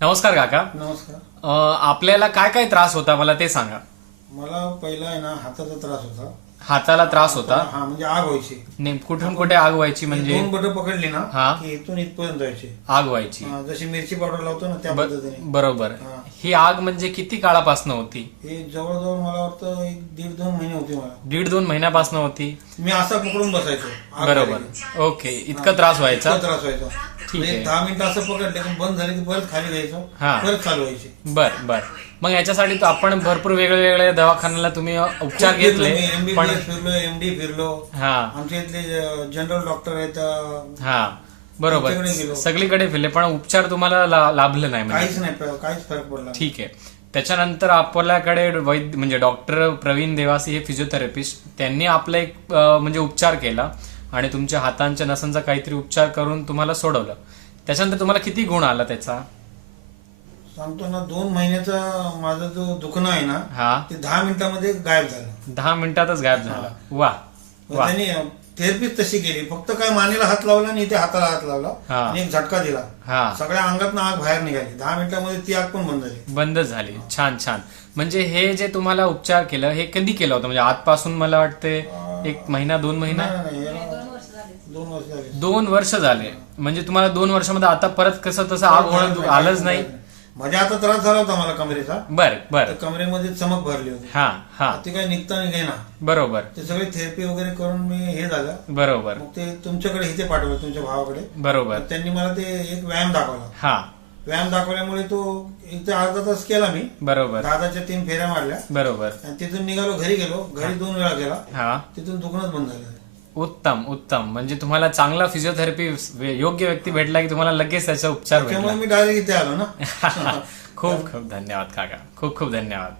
नमस्कार काका. नमस्कार. आपल्याला काय काय त्रास होता मला ते सांगा. मला पहिला आहे ना हाताचा त्रास होता. हाताला त्रास होता. हा म्हणजे आग व्हायची. कुठून कुठे आग व्हायची म्हणजे? दोन बोटं पकडली ना हा. की इथून इथपर्यंत जायची आग व्हायची. जशी मिरची पावडर लावतो ना त्या पद्धतीने. बरोबर. हा. ही आग म्हणजे किती काळापासून होती? हे जवळजवळ मला वाटतं 1-1.5-2 महिने होते मला. 1.5-2 महिन्यापासून होती. मी असा पकडून बसायचो. आग बरोबर. लागली की. ओके. इतका त्रास व्हायचा. इतका त्रास व्हायचा. ठीक आहे. 10 मिनिटं असं पकडले की बंद झाले की परत खाली घ्यायचो. हा. परत चालू व्हायची. बर बर. मग याच्यासाठी तर आपण भरपूर वेगळ्या वेगळ्या दवाखान्याला तुम्ही उपचार घेतले पण MBBS फिरलो, MD फिरलो. हा आमच्या इथले जनरल डॉक्टर आहेत. हा बरोबर. त्यांच्याकडे गेलो. सगळीकडे फिरले पण उपचार तुम्हाला लाभले नाही म्हणजे? काहीच नाही, काहीच फरक पडला नाही. ठीक आहे. त्याच्यानंतर आपल्याकडे वैद्य म्हणजे डॉक्टर प्रवीण देवासी हे फिजिओथेरपिस्ट त्यांनी आपला एक म्हणजे उपचार केला आणि तुमच्या हातांच्या नसांचा काहीतरी उपचार करून तुम्हाला सोडवलं. त्याच्यानंतर तुम्हाला किती गुण आला त्याचा? सांगतो ना, 2 महिन्याचा माझा जो दुखणं आहे ना हा. ते 10 मिनिटांमध्ये गायब झालं. 10 मिनिटातच गायब झाला. वा वा. त्यांनी थेरपीच तशी केली. फक्त काय मानेला हात लावला आणि इथे हाताला हात लावला हा. आणि एक झटका दिला. हा. सगळ्या अंगातनं आग बाहेर निघाली. 10 मिनिटांमध्ये ती आग पण बंद झाली. बंद झाली. छान छान. म्हणजे हे जे तुम्हाला उपचार केलं हे कधी केलं होतं? म्हणजे आजपासून मला वाटते 1 महिना 2 महिना? नाही, याला 2 वर्ष झाली. 2 वर्ष झाले. म्हणजे तुम्हाला 2 वर्षामध्ये आता परत कसं तसं आग होणं आलंच नाही? म्हणजे आता त्रास झाला होता मला कमरेचा. बर बर. तर कमरेमध्ये चमक भरली होती. हा हा. ते काय निघता निघेना. बरोबर ते सगळे थेरपी वगैरे करून मी हे झालं. बरोबर मग ते तुमच्याकडे इथे पाठवलं, तुमच्या भावाकडे. बरोबर. तर त्यांनी मला ते एक व्यायाम दाखवला. हा. व्यायाम दाखवल्यामुळे तो इथे अर्धा तास केला मी. बरोबर 10च्या 3 फेऱ्या मारल्या बरोबर. आणि तिथून निघालो, घरी गेलो. घरी 2 वेळा गेला. हा. तिथून दुखणंच बंद झालं. उत्तम उत्तम. म्हणजे तुम्हाला चांगला फिजिओथेरपी योग्य व्यक्ती भेटला की तुम्हाला लगेच त्याचा उपचार त्यामुळे भेटला. मी डायरेक्ट इथे आलो ना. खूप खूप धन्यवाद काका. खूप खूप धन्यवाद.